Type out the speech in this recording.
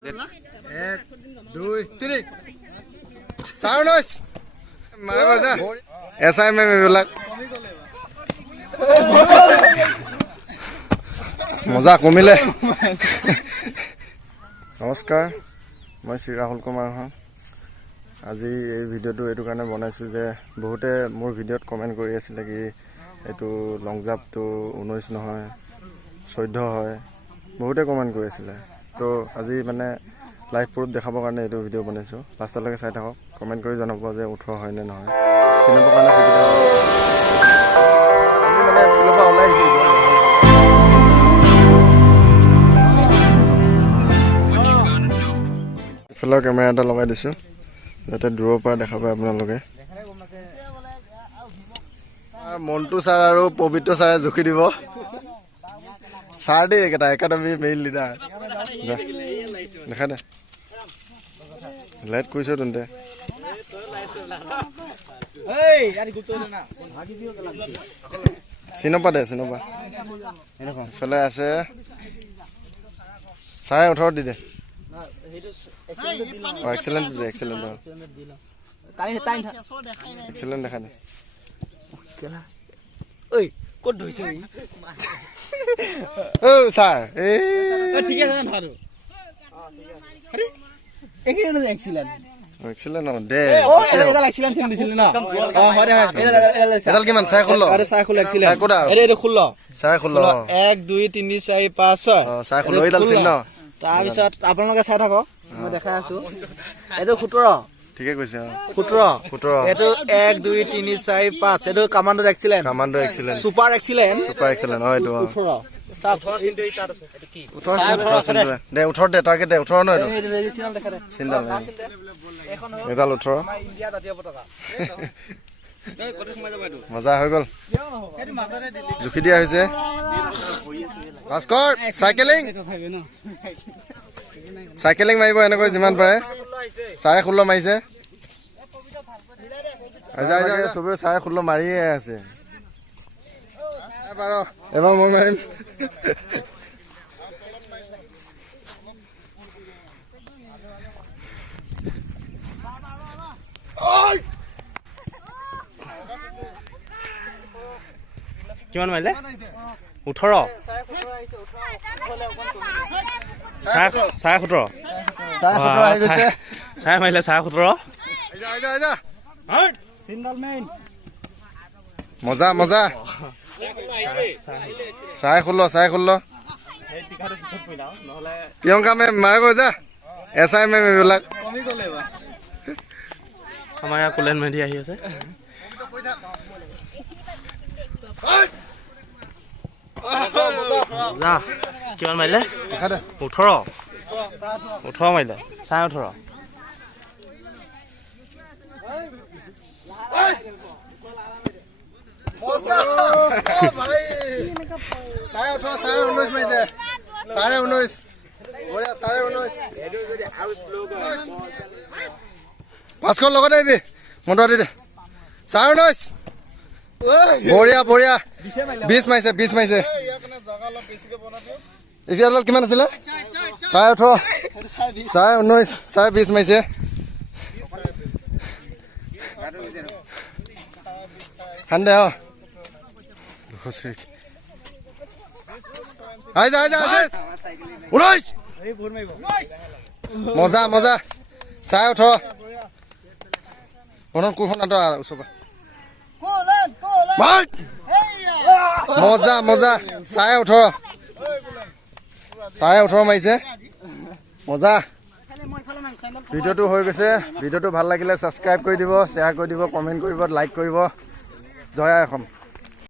1 2 3 sounds মাৰা বাজা assignment এইবিলাক মজা কমিলে নমস্কাৰ মই শ্ৰী ৰাহুল কুমাৰ আজি এই ভিডিঅ'টো এইটো কাৰণে বনাইছো যে বহুতে মোৰ ভিডিঅ'ত কমেন্ট কৰি আছিল কি এইটো লং জাম্পটো 19 নহয় 14 হয় বহুতে কমেন্ট কৰি আছিল তো আজি মানে লাইভ প্ৰুফ দেখাবৰ কাৰণে এইটো ভিডিঅ' বনাইছো লাষ্টলৈকে চাই থাকক কমেন্ট কৰি জনাব যে 18 হয় নে নহয় চিনাবৰ কাৰণে সুবিধা আমি মানে ফিলপা ওলাই আহিছো ফিলৰ কেমেৰা এটা লগাই দিছো যাতে দূৰৰ পৰা দেখা পায় আপোনালোকে মন্টু ছাৰ আৰু পবিত্ৰ ছাৰে জুখি দিব ছাৰ দেই এটা একাডেমি মেইন লিডাৰ দেখা দে লাইট কৈছো তন্তে চিনপা দে চিনপা ফেলে আছে 18.5 দি দে এক্সেলেন্ট এক্সেলেন্ট এক্সেলেন্ট দেখা দে ঐ কত ধইছে ও স্যার এ ঠিক আছে না ধরো আরে একে না এক্সেলেন্ট এক্সেলেন্ট না দে ও এটা এক্সেলেন্ট চিন দিছিল না হরে হয় এডাল কিমান চাই খুললো আরে চাই খুল এক্সেলেন্ট চাই কোডা এটা খুললো চাই খুললো 1 2 3 4 5 6 চাই খুললো এডাল চিন না তাৰ পিছত আপোনালোকে চাই থাকক মই দেখাই আছো এটো 17 ঠিকে কৈছে 17 এটো 1 2 3 4 5 এটো কমান্ডো এক্সেলেন্ট সুপার এক্সেলেন্ট হয় এটো 18 সাপ সিনটো ইটা আছে এটো কি 18 দে 18 দে টার্গেট দে 18 ন এটো এই রেজিস্ট্রেশন দেখা দে সিনডাল এডাল 18 মাই ইন্ডিয়া জাতীয় পতাকা এই কত সময় যাব এটো মজা হৈ গল এটো মাজারে দিলি জুখি দিয়া হৈছে ভাস্কৰ সাইকেলিং মাৰিব এনেকৈ যিমান পাৰে 16.5 মাৰিছে আজা আজা সবে 16.5 মাৰিয়ে আছে এবাৰ মই মাৰিম কিমান মাৰিলে 18 17 আহি গৈছে চাই মাৰিলে 17 আজা আজা আজা সিঙ্গল মেইন মজা মজা চাই খুললো এই টিকাটো পিছত পইলাও নহলে প্ৰিয়ংকা মে মাৰব যা এছাইনমেন্ট এইবিলাক কমি গলে বা আমাৰ কুলেন মেধি আহি আছে যা কিমান মাৰিলে 18 মাৰিলে 18 ভাস্কৰ লগত আহিবি মন্ত্ৰ দি দে 19 বঢ়িয়া বঢ়িয়া 20 মাৰিছে এছিয়াডাল কিমান আছিলে 18 19 20 মাৰিছে হান্দে অ খুশি আই যা 19 মজা মজা 18 কোন কোনটা উসবা মজা মজা 18 মাৰিছে মজা ভিডিঅ'টো হৈ গৈছে ভিডিঅ'টো ভাল লাগিলে সাবস্ক্ৰাইব কৰি দিব শ্বেয়াৰ কৰি দিব কমেন্ট কৰিব লাইক কৰিব জয় অসম।